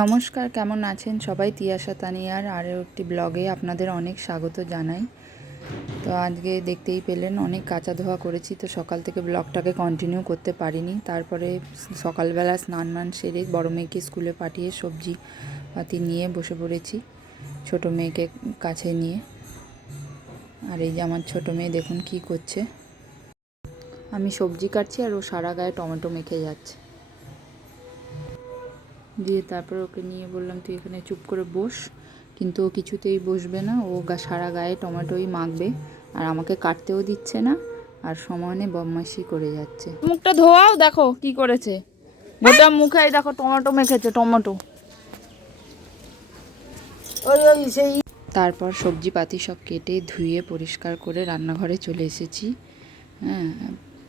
নমস্কার, কেমন আছেন সবাই? তিয়াশা তানিয়ার আরও একটি ব্লগে আপনাদের অনেক স্বাগত জানাই। তো আজকে দেখতেই পেলেন অনেক কাচা ধোয়া করেছি, তো সকাল থেকে ব্লগটাকে কন্টিনিউ করতে পারিনি। তারপরে সকালবেলা স্নান সেরে বড় মেয়েকে স্কুলে পাঠিয়ে সবজি পাতি নিয়ে বসে পড়েছি ছোটো মেয়েকে কাছে নিয়ে। আর এই যে আমার ছোটো মেয়ে দেখুন কি করছে, আমি সবজি কাটছি আর ও সারা গায়ে টমেটো মেখে যাচ্ছে। দিয়ে তারপর ওকে নিয়ে বললাম তুই এখানে চুপ করে বস, কিন্তু ও কিছুতেই বসবে না। ও সারা গায়ে টমেটোই মাখবে আর আমাকে কাটতেও দিচ্ছে না, আর সমানে বদমাইশি করে যাচ্ছে। মুখটা ধোয়াও, দেখো কি করেছে, গোটা মুখে দেখো টমেটো মেখেছে, টমেটো। তারপর সবজি পাতি সব কেটে ধুয়ে পরিষ্কার করে রান্নাঘরে চলে এসেছি। হ্যাঁ,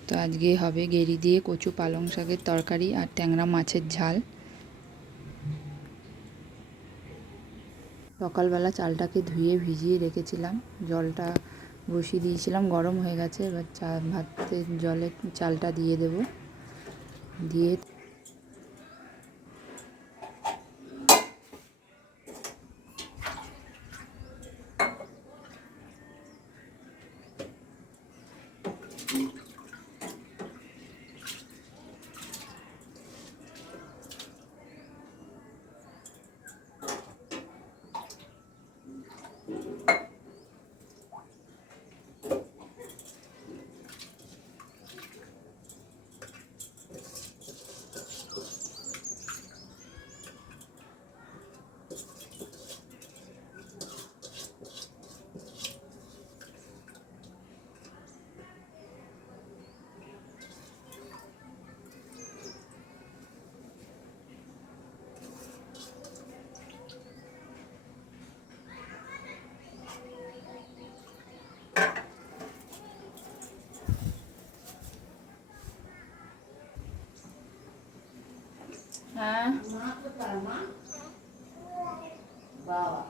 তো আজকে হবে গেরি দিয়ে কচু পালং শাকের তরকারি আর ট্যাংরা মাছের ঝাল। সকালবেলা চালটাকে ধুয়ে ভিজিয়ে রেখেছিলাম, জলটা বসিয়ে দিয়েছিলাম, গরম হয়ে গেছে। এবার ভাতের জলে চালটা দিয়ে দেব, দিয়ে হ্যাঁ বাবা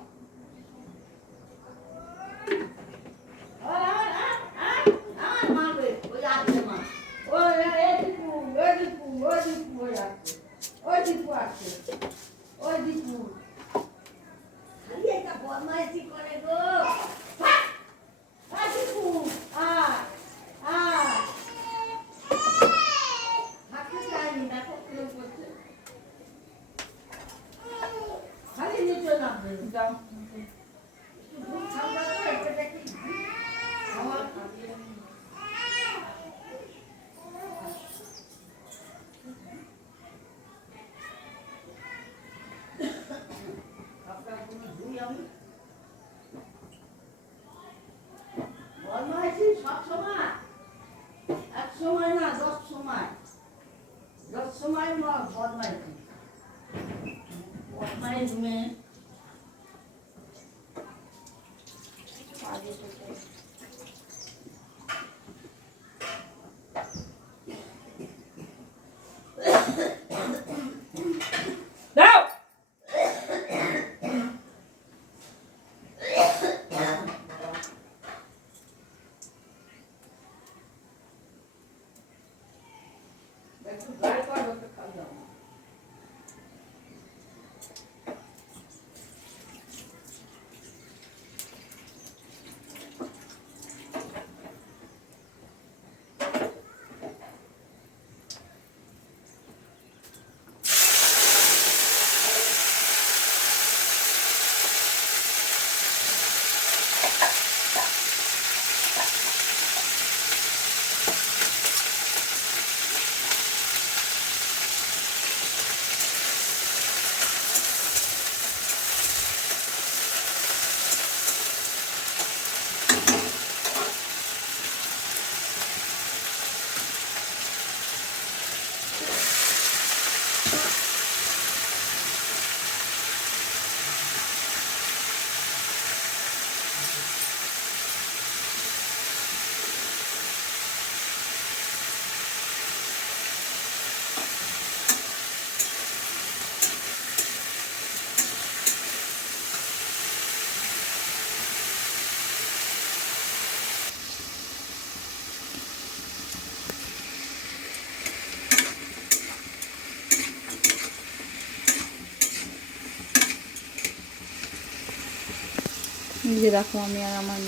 এই যে দেখো আমি আর আমার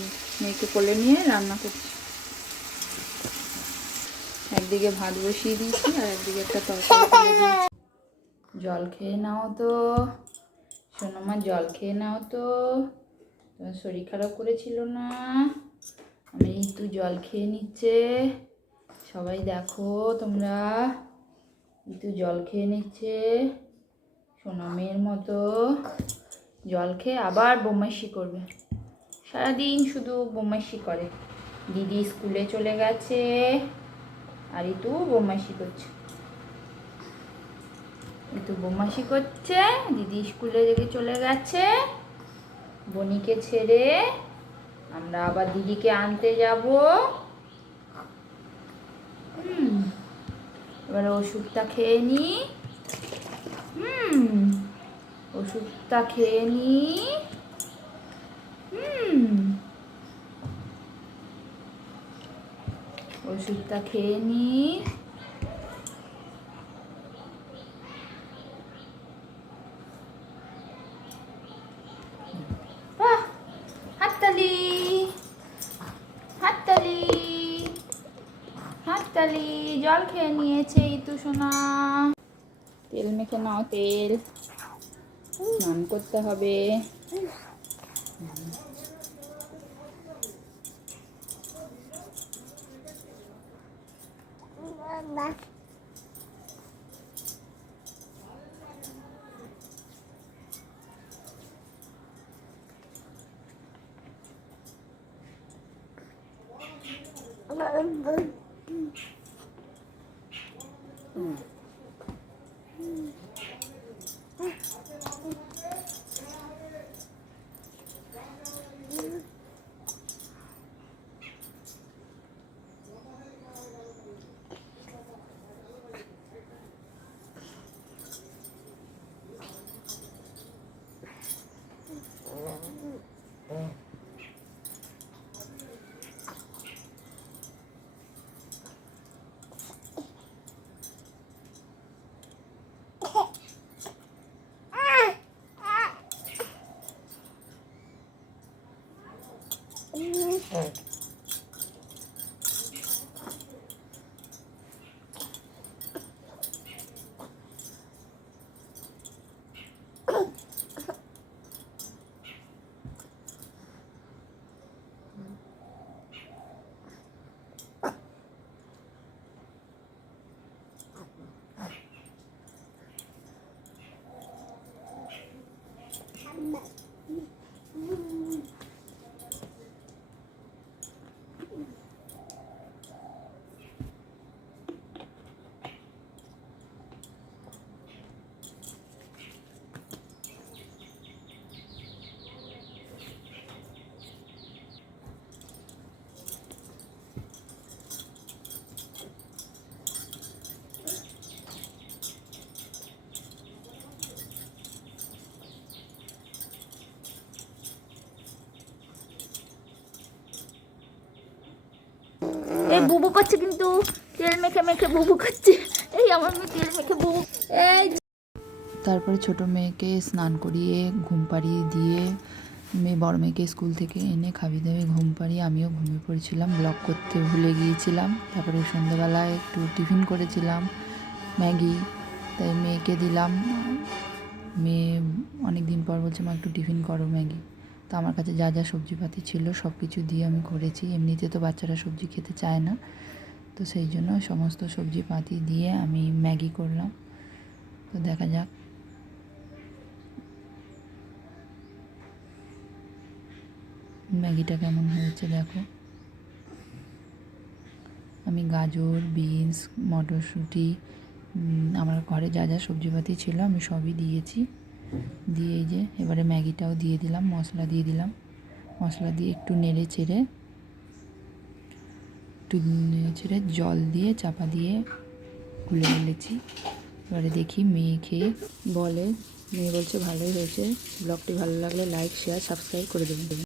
মেয়েকে কোলে নিয়ে রান্না করছি। একদিকে ভাত বসিয়ে দিয়েছি আর একদিকে একটা তরকারি করে দিয়েছি। জল খেয়ে নাও তো শোনো মা, জল খেয়ে নাও তো, তোমার শরীর খারাপ করেছিল না? আমি একটু জল খেয়ে নিচ্ছে, সবাই দেখো তোমরা, একটু জল খেয়ে নিচ্ছে সোনা মেয়ের মতো। জল খেয়ে আবার বদমাইশি করবে, সারাদিন শুধু বদমাইশি করে। দিদি স্কুলে চলে গেছে আর একটু বদমাইশি করছে, একটু বদমাইশি করছে। দিদি স্কুলে চলে গেছে, বনিকে ছেড়ে আমরা আবার দিদিকে আনতে যাব। এবারে ওষুধটা খেয়ে নি। ওষুধটা খেয়ে নি। ওষুধটা খেয়ে নি। বাহ, হাততালি হাততালি হাততালি। জল খেয়ে নিয়েছে ইতু সোনা। তেল মেখে নাও, তেল স্নান করতে হবে। এই বুবু করছে, কিন্তু তেল মেখে মেখে বুবু করছে। এই আমার মেয়ে তেল মেখে বুবু। এই তারপরে ছোট মেয়েকে স্নান করিয়ে ঘুম পাড়িয়ে দিয়ে বড় মেয়েকে স্কুল থেকে এনে খাবি দাবি ঘুম পাড়িয়ে আমিও ঘুমিয়ে পড়েছিলাম। ব্লগ করতে ভুলে গিয়েছিলাম। তারপরে সন্ধ্যাবেলায় একটু টিফিন করেছিলাম, ম্যাগি, তাই মেয়েকে দিলাম। মেয়ে অনেক দিন পর বলছে মা একটু টিফিন করো ম্যাগি। তো আমার কাছে যা যা সবজিপাতি ছিল সব কিছু দিয়ে আমি করেছি। এমনিতে তো বাচ্চারা সবজি খেতে চায় না, তো সেই জন্য সমস্ত সবজিপাতি দিয়ে আমি ম্যাগি করলাম। তো দেখা যাক ম্যাগিটা কেমন হয়েছে। দেখো আমি গাজর, বিনস, মটরশুঁটি, আমার ঘরে যা যা সবজিপাতি ছিল আমি সবই দিয়েছি। দিয়ে এই যে এবারে ম্যাগিটাও দিয়ে দিলাম, মশলা দিয়ে দিলাম। মশলা দিয়ে একটু নেড়ে চেড়ে জল দিয়ে চাপা দিয়ে খুলে ফেলেছি। এবারে দেখি মেয়ে খেয়ে বলে। মেয়ে বলছে ভালোই হয়েছে। ব্লগটি ভালো লাগলে লাইক, শেয়ার, সাবস্ক্রাইব করে দেবেন।